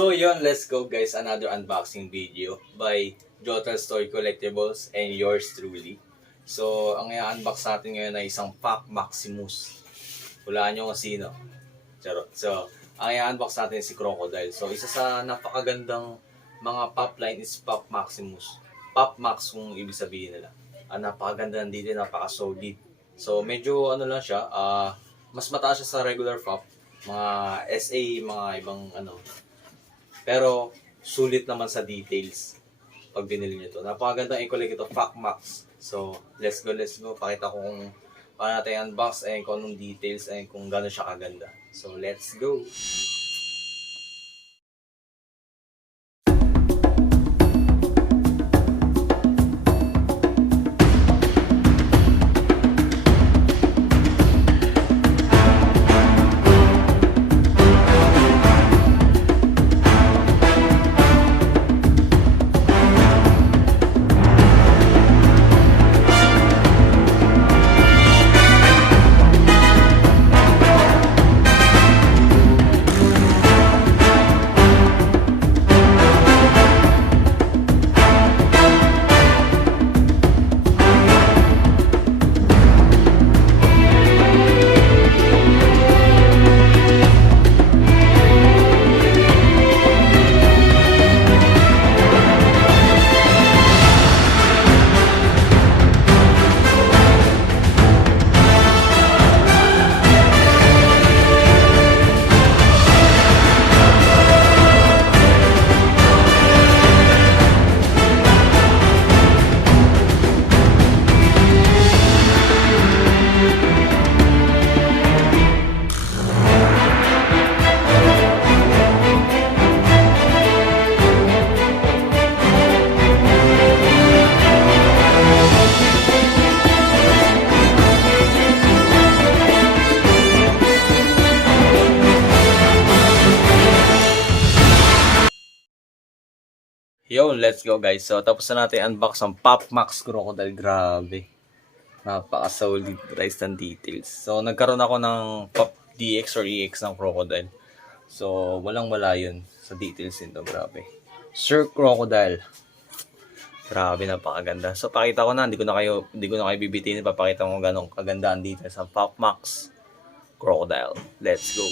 So yun, let's go guys. Another unboxing video by Jotal Story Collectibles and yours truly. So, ang i-unbox natin ngayon ay isang Pac Maximus. Hulaan nyo kung sino. Charot. So, ang i-unbox natin si Crocodile. So, isa sa napakagandang mga pop line is Pac Maximus. Pop Max kung ibig sabihin nila. Napakaganda nandito, napaka-solid. So, medyo ano lang siya, mas mataas siya sa regular pop. Mga SA, mga ibang ano. Pero, sulit naman sa details pag binili nyo to. Napakagandang i-collect ito, Pac Max. So, let's go. Pakita ko kung paano natin unbox and kung anong details and kung gano'n siya kaganda. So, let's go! Yo, let's go guys. So, tapos na natin unbox ang Pac Max Crocodile. Grabe. Napaka-solid price ng details. So, nagkaroon ako ng Pop DX or EX ng Crocodile. So, walang-wala yun sa details nito. Grabe. Sir Crocodile. Grabe, napakaganda. So, pakita ko na. Hindi ko na kayo bibitin. Papakita ko ganong kagandaan dito sa Pac Max Crocodile. Let's go.